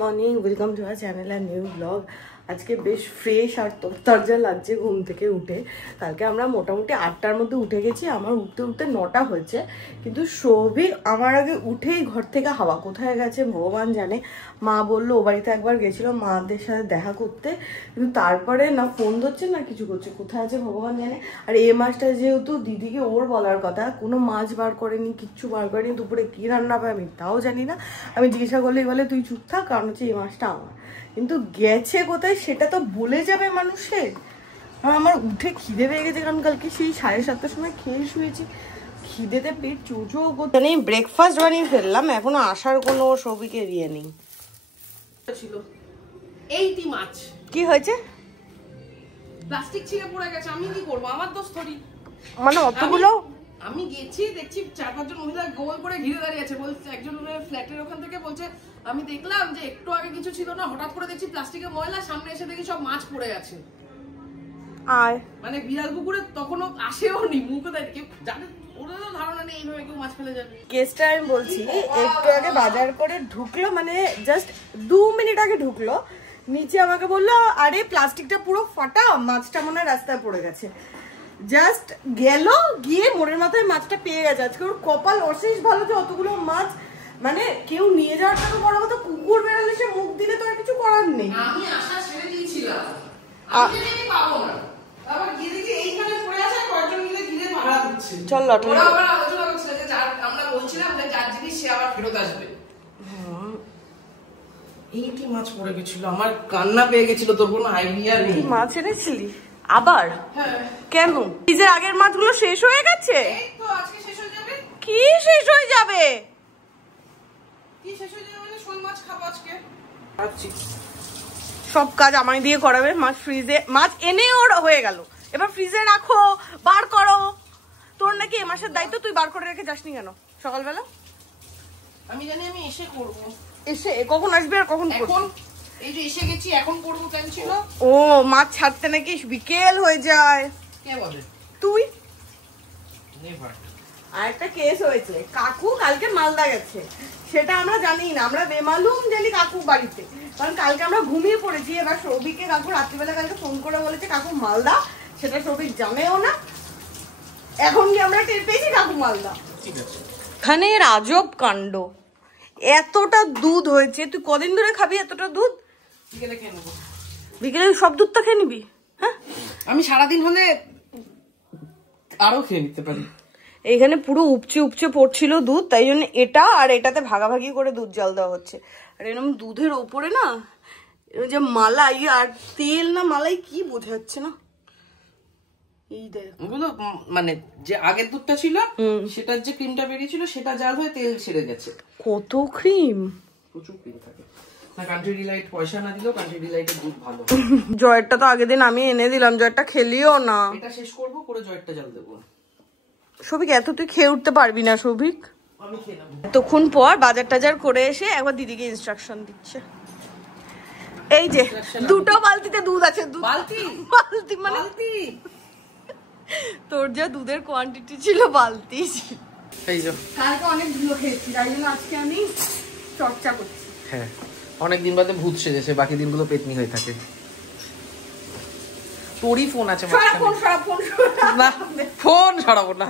Morning, welcome to our channel আর new blog. আজকে বেশ ফ্রেশ আর তরতাজা লাগছে ঘুম থেকে উঠে। কালকে আমরা মোটামুটি 8টার মধ্যে উঠে গেছি, আমার উঠতে উঠতে 9টা হয়েছে। কিন্তু সৌভিক আমার আগে উঠেই ঘর থেকে হাওয়া কোথায় গেছে ভগবান জানে। মা বললো ও বাড়িতে একবার গেছিলো মাদের সাথে দেখা করতে, কিন্তু তারপরে না ফোন ধরছে না কিছু করছে, কোথায় আছে ভগবান জানে। আর এই মাছটা যেহেতু দিদিকে ওর বলার কথা, কোনো মাছ বার করেনি, কিচ্ছু বার করেনি, দুপুরে কী রান্না পায় আমি তাও জানি না। আমি জিজ্ঞাসা করলেই বলে তুই চুপ থাক, কারণ হচ্ছে এই মাছটা আমার। কিন্তু গেছে কোথায় সেটা তো বলে যাবে মানুষের। আমার উঠে খিদে পেয়ে গেছে, কারণ কালকে সেই 7:30টার সময় খেয়ে শুয়েছি, খিদেতে পেট চুচো করতে নেই। ব্রেকফাস্ট বানিয়ে ফেললাম, এখনো আসার কোনো সবিকে দিয়ে নেই। ছিল এইটি মাছ কি হয়েছে? প্লাস্টিক ছিঁড়ে পড়ে গেছে, আমি কি করবো? আমার দোষ থরি। মানে অতগুলো আমি গেছি দেখছি 4-5 জন মহিলা গোল করে ঘিরে দাঁড়িয়ে আছে। বলছে একজন ফ্ল্যাটের ওখান থেকে বলছে আমি দেখলাম যে একটু আগে কিছু ছিল না, হঠাৎ করে দেখছি প্লাস্টিকের ময়লা, সামনে এসে দেখি সব মাছ পড়ে গেছে। আর মানে বিড়াল কুকুরে তখনও আসেও নি, মুখে দেয় কেউ জানে, ওদেরও ধারণা নেই এইভাবে কেউ মাছ ফেলে যাবে। কেসটা আমি বলছি, একটু আগে বাজার করে ঢুকলো, মানে জাস্ট 2 মিনিট আগে ঢুকলো, নিচে আমাকে বললো আরে প্লাস্টিকটা পুরো ফাটা, মাছটা মনে হয় রাস্তায় পড়ে গেছে। জাস্ট গেল, গিয়ে মোড়ের মাথায় মাছটা পেয়ে গেছে। আজকে ওর কপাল অশেষ ভালো যে অতগুলো মাছ, মানে কেউ নিয়ে যাওয়ার তো বড় কথা, কুকুর বেড়ালে সে মুখ দিলে তো আর কিছু করার নেই। আমি আশা ছেড়ে দিয়েছিলাম, আমি পাবো না, আবার গিয়ে দেখি এইখানে পড়ে আছে, কয়েকজন মিলে ঘিরে মারা দিচ্ছে। চল লটন, ওরা আবার আলোচনা করছিল যে যার আমরা বলছিলাম যে যার জিনিস সে আবার ফেরত আসবে। এইটি মাছ পড়ে গেছিল, আমার কান্না পেয়ে গেছিল, তোর কোনো আইডিয়া নেই। মাছ এনেছিলি আবার? হ্যাঁ। কেন? ফ্রিজের আগের মাছগুলো শেষ হয়ে গেছে? এই তো আজকে শেষ হয়ে যাবে। কি শেষ হয়ে যাবে? কি শেষ হয়ে যাবে মানে শোল মাছ খাবো আজকে। আচ্ছা, সব কাজ আমায় দিয়ে করাবে। মাছ ফ্রিজে, মাছ এনে ওর হয়ে গেল, এবার ফ্রিজে রাখো, বার করো। তোর নাকি এ মাসের দায়িত্ব, তুই বার করে রেখে যাসনি কেন সকালবেলা? আমি জানি আমি এসে করব। এসে কখন আসবে আর কখন করবি? এখন এই যে এসে গেছি, এখন করব টাইম ছিল। ও মাছ ছাড়তে নাকি বিকেল হয়ে যায়। কে বলে? তুই। নেভার। আর একটা কেস হয়েছে, কাকু কালকে মালদা গেছে, সেটা আমরা জানি না, আমরা বেমালুম জানি কাকু বাড়িতে, কারণ কালকে আমরা ঘুমিয়ে পড়েছি। এবার সৌভিককে কাকু রাত্রিবেলা কালকে ফোন করে বলেছে কাকু মালদা, সেটা সৌভিক জানেও না। এখন কি আমরা টের পেয়েছি কাকু মালদা। ঠিক আছে, এখানে আজব কাণ্ড, এতটা দুধ হয়েছে, তুই কদিন ধরে খাবি এতটা দুধ? বিকেলে খেয়ে নেবো। বিকেলে সব দুধটা খেয়ে নিবি? হ্যাঁ, আমি সারাদিন হলে আরো খেয়ে নিতে পারি। এইখানে পুরো উপচে উপচে পড়ছিল দুধ, তাই জন্য এটা আর এটাতে ভাগাভাগি করে দুধ জাল দেওয়া হচ্ছে। আর এরকম দুধের ওপরে না যে মালাই আর তেল, না মালাই কি বোঝা যাচ্ছে না। এই দেখ ওগুলো মানে যে আগের দুধটা ছিল সেটার যে ক্রিমটা বেরিয়েছিল সেটা জাল হয়ে তেল ছেড়ে গেছে। কত ক্রিম, প্রচুর ক্রিম থাকে। না কান্ট্রি ডিলাইট পয়সা না দিলেও কান্ট্রি ডিলাইটের দুধ ভালো। জয়েরটা তো আগের দিন আমি এনে দিলাম, জয়েরটা খেলিও না। এটা শেষ করবো, করে জয়েরটা জাল দেবো। সৌভিক এত তুই খেয়ে উঠতে পারবি না সৌভিক। আমি খেয়ে নেবো। এতক্ষণ পর বাজার টাজার করে এসে একবার দিদিকে ইনস্ট্রাকশন দিচ্ছে। এই যে দুটো বালতিতে দুধ আছে। বালতি বালতি মানে বালতি, তোর যা দুধের কোয়ান্টিটি ছিল বালতি। এই যে কালকে অনেক ধুলো খেয়েছি, তাই জন্য আজকে আমি চর্চা করছি। হ্যাঁ, অনেকদিন বাদে ভূত সেজেছে, বাকি দিনগুলো পেতনি হয়ে থাকে। তোরই ফোন আছে না, ফোন সরাবো না।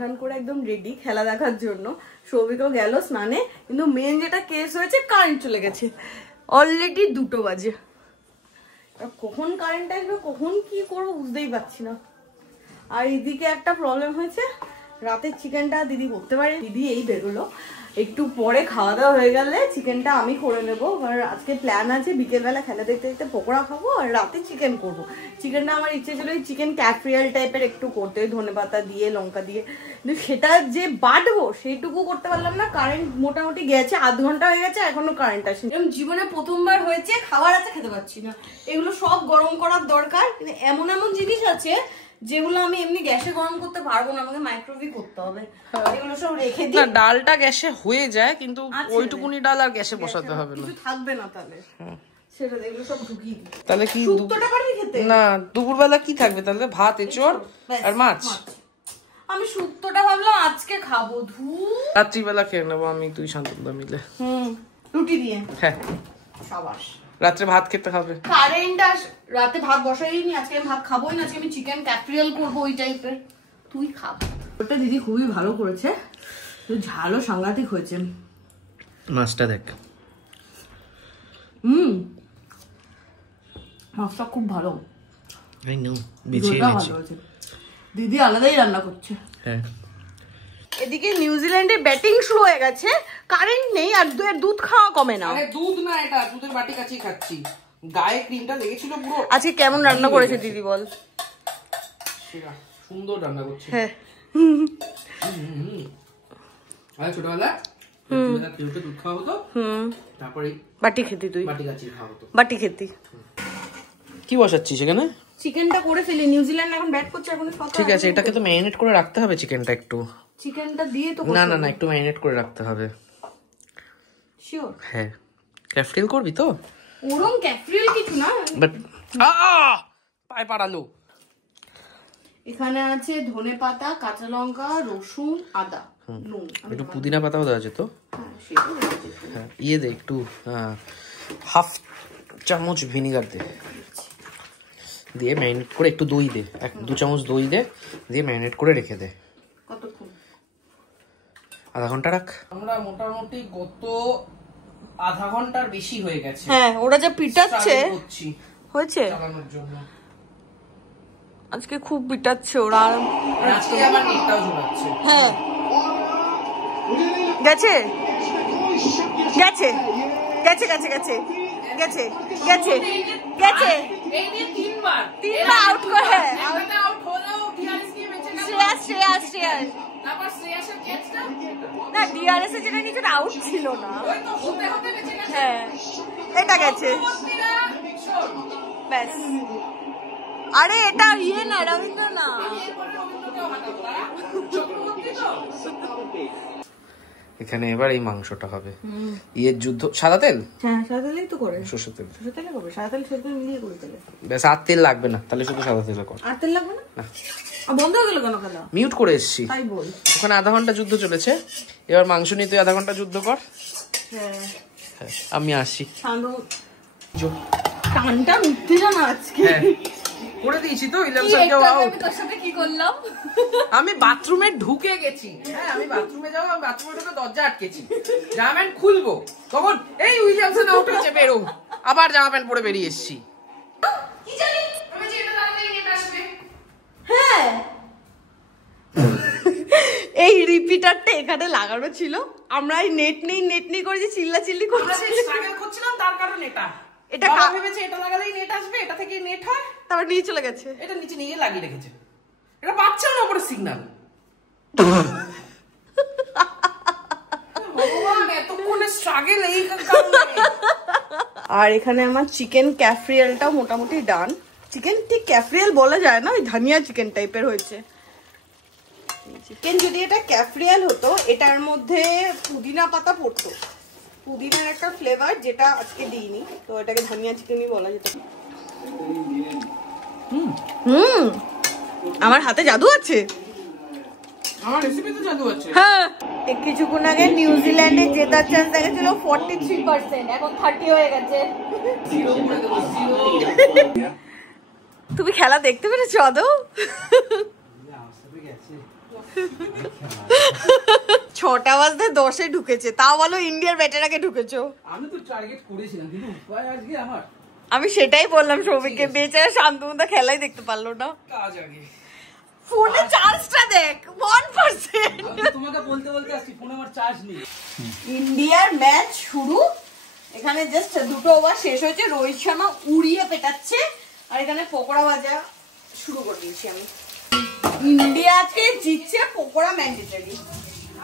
টান করে একদম রেডি খেলা দেখার জন্য। সৌভিকও গেল স্নানে, কিন্তু মেন যেটা কেস হয়েছে কারেন্ট চলে গেছে, অলরেডি 2টো বাজে। কখন কারেন্ট আসবে, কখন কি করবো বুঝতেই পারছি না। আর এদিকে একটা প্রবলেম হয়েছে, রাতের চিকেনটা দিদি করতে পারে। দিদি এই বেরোলো, একটু পরে খাওয়া দাওয়া হয়ে গেলে চিকেনটা আমি করে নেবো। আর আজকে প্ল্যান আছে বিকেলবেলা খেলা দেখতে দেখতে পকোড়া খাবো আর রাতে চিকেন করবো। চিকেনটা আমার ইচ্ছে ছিল ওই চিকেন ক্যাফরিয়াল টাইপের একটু করতে, ওই ধনেপাতা দিয়ে লঙ্কা দিয়ে, কিন্তু সেটা যে বাটবো সেইটুকু করতে পারলাম না। কারেন্ট মোটামুটি গেছে, আধ ঘন্টা হয়ে গেছে, এখনো কারেন্ট আসেনি। এরকম জীবনে প্রথমবার হয়েছে, খাবার আছে খেতে পাচ্ছি না। এগুলো সব গরম করার দরকার, কিন্তু এমন এমন জিনিস আছে যেগুলো আমি এমনি গ্যাসে গরম করতে পারবো না, আমাকে মাইক্রোওয়েভ করতে হবে। এগুলো সব রেখে দিই। না ডালটা গ্যাসে হয়ে যায়, কিন্তু ওইটুকুনি ডাল আর গ্যাসে বসাতে হবে না, কিছু থাকবে না তাহলে। সেটা এগুলো সব ঢুকিয়ে দিই। তাহলে কি শুক্তোটা পারবি খেতে? না, দুপুরবেলা কি থাকবে তাহলে? ভাত, এঁচোড় আর মাছ। আমি শুক্তোটা ভাবলাম আজকে খাবো, রাত্রিবেলা খেয়ে নেবো আমি তুই শান্তনদা মিলে। রুটি দিয়ে। হ্যাঁ সাবাস। রাত্রে ভাত খেতে হবে। কারেন্ট রাতে ভাত বসাইনি, আজকে আমি ভাত খাবোই না, আজকে আমি চিকেন ক্যাফরিয়াল করবো ওই টাইপের। তুই খাব। ওটা দিদি খুবই ভালো করেছে, ঝালও সাংঘাতিক হয়েছে। মাছটা দেখ। মাছটা খুব ভালো। দিদি আলাদাই রান্না করছে। হ্যাঁ। এদিকে নিউজিল্যান্ডে ব্যাটিং শুরু হয়ে গেছে, কারেন্ট নেই আর দুধ খাওয়া কমে না। আরে দুধ না, এটা দুধের বাটি কাছেই খাচ্ছি। গায়ে ক্রিমটা লেগেছিল পুরো। আজকে কেমন রান্না করেছে দিদি বল? সেরা সুন্দর রান্না করছে। হ্যাঁ। আরে ছোটবেলা দুধ খাওয়া হতো, তারপরে বাটি খেতি, তুই বাটি কাছেই খাওয়া হতো। বাটি খেতি। কি বসাচ্ছিস এখানে? চিকেনটা করে ফেলি, নিউজিল্যান্ড এখন ব্যাট করছে, এখন ঠিক আছে, এটাকে তো ম্যারিনেট করে রাখতে হবে চিকেনটা একটু। চিকেনটা দিয়ে তো না না না, একটু ম্যারিনেট করে রাখতে হবে। শিওর? হ্যাঁ। ক্যাফরিয়াল করবি তো? ওরম ক্যাফরিয়াল কিছু না, বাট পায়ে পাড়ালো। এখানে আছে ধনেপাতা, কাঁচা লঙ্কা, রসুন, আদা, নুন, একটু পুদিনা পাতাও দেওয়া যেত। হ্যাঁ সেটাও আছে। হ্যাঁ, ইয়ে দে একটু, হাফ চামচ ভিনিগার দে, দিয়ে ম্যারিনেট করে একটু দই দে, 2 চামচ দই দে, দিয়ে ম্যারিনেট করে রেখে দে। কতক্ষণ? আধা ঘন্টা রাখ। আমরা মোটামুটি গত আধা ঘন্টার বেশি হয়ে গেছে। হ্যাঁ, ওরা যা পিটাচ্ছে হয়েছে চালানোর জন্য। আজকে খুব পিটাচ্ছে ওরা। আর আজকে আবার নেটটাও ঝোলাচ্ছে। হ্যাঁ, গেছে গেছে গেছে গেছে গেছে গেছে গেছে গেছে এই নিয়ে তিনবার আউট করে। একটা আউট হলো, ডিআরএস নিয়ে বেঁচে গেল। শ্রেয়াস তারপর শ্রেয়াসের ক্যাচটা না, ডিআরএস এর যেটা নিচে আউট ছিল না। ওই তো হতে হতে বেঁচে গেছে। হ্যাঁ, এটা গেছে ব্যাস। আরে এটা ইয়ে না, রবীন্দ্র না। এখানে এবার এই মাংসটা হবে। ইয়ের যুদ্ধ। সাদা তেল? হ্যাঁ, সাদা তেলেই তো করে। সরষের তেল? সরষের তেলে করবে, সাদা তেল সরষের তেল মিলিয়ে করে তেলে। ব্যাস, আর তেল লাগবে না, তাহলে শুধু সাদা তেলে কর। আর তেল লাগবে না? আর বন্ধ হয়ে গেল কেন খেলা? মিউট করে এসছি। তাই বল। ওখানে আধা ঘন্টা যুদ্ধ চলেছে, এবার মাংস নিয়ে তুই আধা ঘন্টা যুদ্ধ কর। হ্যাঁ, আমি আসছি। টানটা উঠতে জানা আজকে। করে দিয়েছি তো, তোর সাথে কি করলাম? আমি বাথরুমে ঢুকে গেছি। হ্যাঁ, আমি বাথরুমে যাবো, আমি বাথরুমে ঢুকে দরজা আটকেছি, জামা প্যান্ট খুলবো, তখন এই উইলিয়ামসন আউট হয়েছে, বেরো। আবার জামা প্যান্ট পরে বেরিয়ে এসছি। কি জানি আমি যে এটা তাড়াতাড়ি নেট আসবে। হ্যাঁ, এই রিপিটারটা এখানে লাগানো ছিল, আমরা এই নেট নেই করে যে চিল্লাচিল্লি করছি, স্ট্রাগল করছিলাম, তার কারণ এটা ভেবেছে এটা লাগালেই নেট আসবে, এটা থেকে নেট হয়, তারপর নিয়ে চলে গেছে। এটা নিচে নিয়ে লাগিয়ে রেখেছে, এটা পাচ্ছেও না উপরে সিগন্যাল। ভগবান, এতক্ষণে স্ট্রাগল এই কারণে। আর এখানে আমার চিকেন ক্যাফরিয়ালটাও মোটামুটি ডান। চিকেন ঠিক ক্যাফরিয়াল বলা যায় না, ওই ধনিয়া চিকেন টাইপের হয়েছে। চিকেন যদি এটা ক্যাফরিয়াল হতো, এটার মধ্যে পুদিনা পাতা পড়তো, পুদিনার একটা ফ্লেভার, যেটা আজকে দিইনি, তো এটাকে ধনিয়া চিকেনই বলা যেত। আমার হাতে জাদু আছে। আমার রেসিপিতে জাদু আছে। হ্যাঁ, কিছুক্ষণ আগে নিউজিল্যান্ডে জেতার চান্স দেখেছিল 43%, এখন 30 হয়ে গেছে। তুমি খেলা দেখতে পেরেছো আদৌ? 6টা বাজতে 10-এ ঢুকেছে, তাও বলো ইন্ডিয়ার ব্যাটের আগে ঢুকেছো। আমি তো টার্গেট করেছিলাম, কিন্তু উপায় আজকে আমার। আমি সেটাই বললাম সৌভিককে, বেচারা শান্তনুদা খেলাই দেখতে পারলো না। কাজ আগে ফোনে চার্জটা দেখ, 1%। আমি তোমাকে বলতে বলতে আসছি, ফোনে আমার চার্জ নেই। ইন্ডিয়ার ম্যাচ শুরু, এখানে জাস্ট 2টো ওভার শেষ হয়েছে, রোহিত শর্মা উড়িয়ে পেটাচ্ছে, আর এখানে পকোড়া ভাজা শুরু করে দিয়েছি আমি। ইন্ডিয়াকে জিতছে, পকোড়া ম্যান্ডেটরি।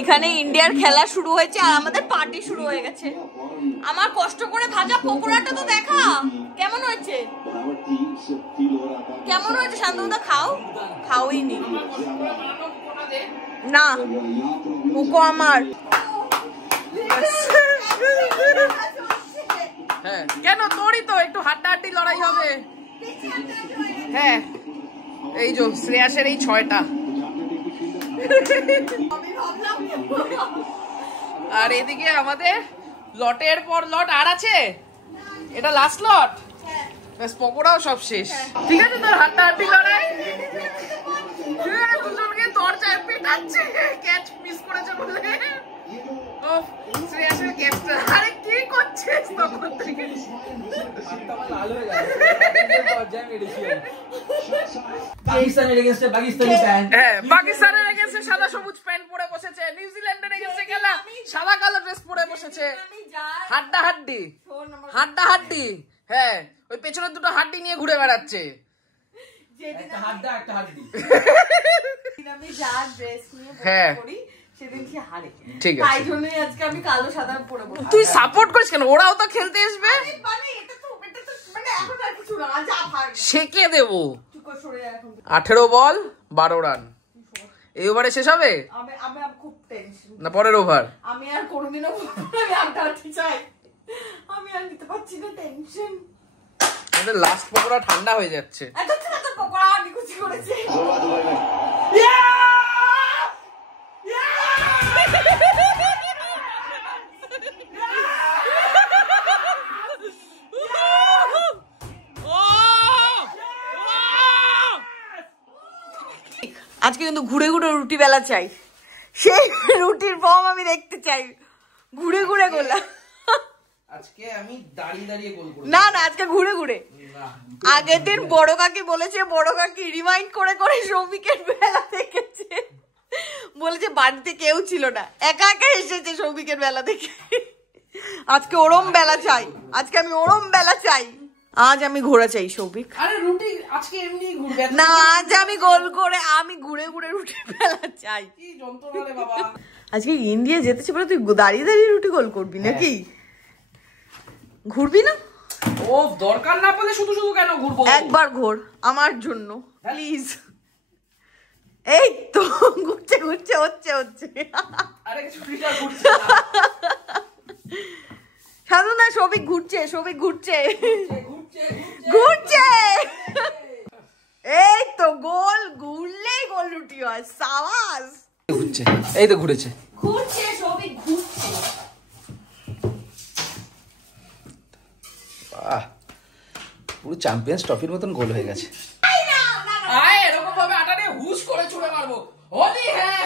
এখানে ইন্ডিয়ার খেলা শুরু হয়েছে আর আমাদের পার্টি শুরু হয়ে গেছে। আমার কষ্ট করে ভাজা পকোড়াটা তো দেখা, কেমন হয়েছে? কেমন হয়েছে শান্তনুদা? খাওইনি না, ওকো আমার। হ্যাঁ, কেন তোরই তো একটু হাড্ডাহাড্ডি লড়াই হবে। হ্যাঁ, এই যে শ্রেয়াসের এই 6টা, আর এদিকে আমাদের লটের পর লট আর আছে। এটা লাস্ট লট? ব্যাস পকোড়াও সব শেষ। ঠিক আছে, তোর হাড্ডাহাড্ডি লড়াই। দুজনকে দরজায় পেটাচ্ছে, ক্যাচ মিস করেছে বলে। আরে কি করছিস তখন থেকে? পাকিস্তানের এগেইনস্টে পাকিস্তানি প্যান্ট, হ্যাঁ পাকিস্তানের এগেইনস্টে সাদা সবুজ প্যান্ট পরে বসেছে, নিউজিল্যান্ডের এগেইনস্টে খেলা সাদা কালো ড্রেস পরে বসেছে। হাড্ডাহাড্ডি, হাড্ডাহাড্ডি। হ্যাঁ, ওই পেছনের দুটো হাড্ডি নিয়ে ঘুরে বেড়াচ্ছে। একটা হাড্ডা একটা হাড্ডি। আমি যা ড্রেস নিয়ে হ্যাঁ করি সেদিন কি হারে। ঠিক আছে, তাই জন্যই আজকে আমি কালো সাদা পরে বসে। তুই সাপোর্ট করিস কেন? ওরাও তো খেলতে আসবে। মানে এটা তো মানে এখন আর কিছু না, যা ভাগ শেকে দেবো। তুই কর সরে যা এখন। 18 বল 12 রান। এই ওভারে শেষ হবে আমি আমি খুব টেনশন। না পরের ওভার? আমি আর কোনোদিনও আমি আড্ডাতে চাই, আমি আর নিতে পারছি না টেনশন। আমাদের লাস্ট পকোড়া ঠান্ডা হয়ে যাচ্ছে। এত ছোট তো পকোড়া নিকুচি করেছে। আজকে কিন্তু ঘুরে ঘুরে রুটি বেলা চাই, সেই রুটির ফর্ম আমি দেখতে চাই। ঘুরে ঘুরে গোলা। আজকে আমি দাঁড়িয়ে দাঁড়িয়ে গোল করব। না না, আজকে ঘুরে ঘুরে। আগের দিন বড় কাকি বলেছে, বড় কাকি রিমাইন্ড করে করে সৌভিকের বেলা দেখেছে, বলেছে বাড়িতে কেউ ছিল না, একা একা এসেছে সৌভিকের বেলা দেখে। আজকে ওরম বেলা চাই, আজকে আমি ওরম বেলা চাই। আজ আমি ঘোরা চাই সৌভিক। আরে রুটি আজকে এমনি ঘুরবে না, আজ আমি গোল করে আমি ঘুরে ঘুরে রুটি বেলা চাই। কি যন্ত্রণা রে বাবা। আজকে ইন্ডিয়া যেতেছে বলে তুই দাঁড়িয়ে দাঁড়িয়ে রুটি গোল করবি নাকি? ঘুরবি না? ও দরকার না পড়লে শুধু শুধু কেন ঘুরবো? একবার ঘোর আমার জন্য প্লিজ। এই তো ঘুরছে ঘুরছে হচ্ছে হচ্ছে। আরে ছুটিটা ঘুরছে না। সাধু না, সৌভিক ঘুরছে, সৌভিক ঘুরছে ঘুরছে ঘুরছে। এই তো গোল, ঘুরলেই গোল রুটি হয়। সাবাস। ঘুরছে, এই তো ঘুরেছে। ঘুরছে সৌভিক ঘুরছে। বাহ, পুরো চ্যাম্পিয়ন্স ট্রফির মতন গোল হয়ে গেছে। আয় এরকম ভাবে আটা নিয়ে হুশ করে ছুঁড়ে মারবো। হোলি হ্যাঁ।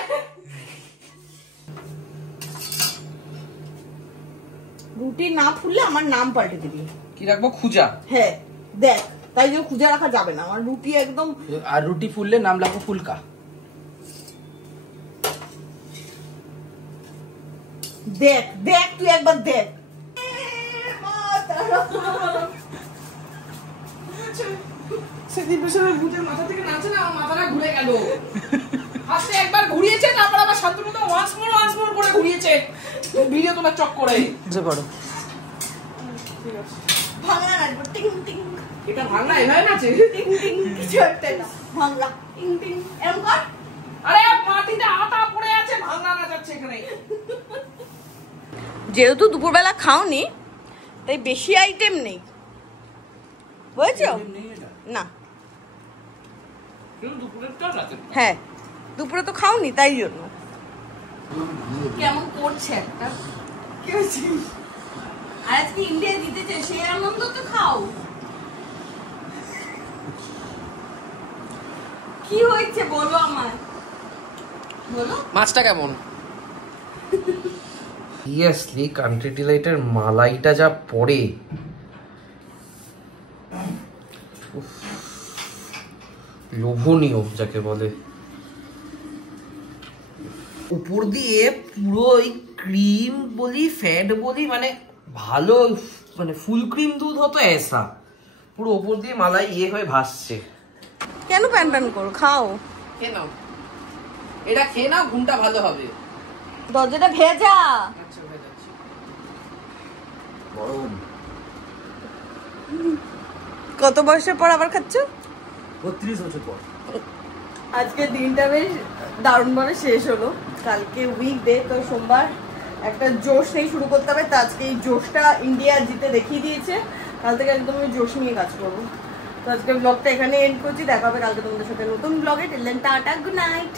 রুটি না ফুললে আমার নাম পাল্টে দিবি। কি রাখবো? খুজা। হ্যাঁ দেখ, তাই জন্য খুঁজে রাখা যাবে না, আমার রুটি একদম। আর রুটি ফুললে নাম রাখবো ফুলকা। দেখ দেখ, তুই একবার দেখ। সেদিন পেছনে ভূতের মাথা থেকে নাচে না, আমার মাথাটা ঘুরে গেল। হাসতে একবার ঘুরিয়েছে, তারপর আবার শান্তনুদা ওয়ান্স মোর করে ঘুরিয়েছে ভিডিও তোলার চক্করে। বুঝে পড়ো। ভাঙা নাচবো, টিং টিং। এটা ভাঙনা এভাবে নাচে? টিং টিং কিছু একটা না, ভাঙা টিং টিং এরকম কর। আরে মাটিতে আটা পড়ে আছে, ভাঙনা নাচাচ্ছে এখানে। যেহেতু দুপুরবেলা খাওনি তাই বেশি আইটেম নেই, বুঝেছো? না হ্যাঁ, দুপুরে তো খাওনি তাই জন্য। কেমন করছে একটা, কি হয়েছে? আর আজকে ইন্ডিয়া জিতেছে, সেই আনন্দ তো খাও। কি হয়েছে বলো আমায়, বলো। মাছটা কেমন? সিরিয়াসলি কান্ট্রি ডিলাইটের মালাইটা যা পড়ে, লোভনীয় যাকে বলে। উপর দিয়ে পুরো ওই ক্রিম বলি ফ্যাট বলি, মানে ভালো, মানে ফুল ক্রিম দুধ হতো এসা, পুরো উপর দিয়ে মালাই ইয়ে হয়ে ভাসছে। কেন প্যান প্যান করো, খাও। খেয়ে নাও, এটা খেয়ে নাও, ঘুমটা ভালো হবে। দরজাটা ভেজা। আচ্ছা হয়ে যাচ্ছে। কত বয়সের পর আবার খাচ্ছ? 32 বছর পর। আজকে দিনটা বেশ দারুণভাবে শেষ হলো। কালকে উইকডে, তো সোমবার একটা জোশ নিয়ে শুরু করতে হবে। তো আজকে এই জোশটা ইন্ডিয়া জিতে দেখিয়ে দিয়েছে, কাল থেকে একদম আমি জোশ নিয়ে কাজ করবো। তো আজকে ব্লগটা এখানে এন্ড করছি, দেখা হবে কালকে তোমাদের সাথে নতুন ব্লগে। Till then tata, good night.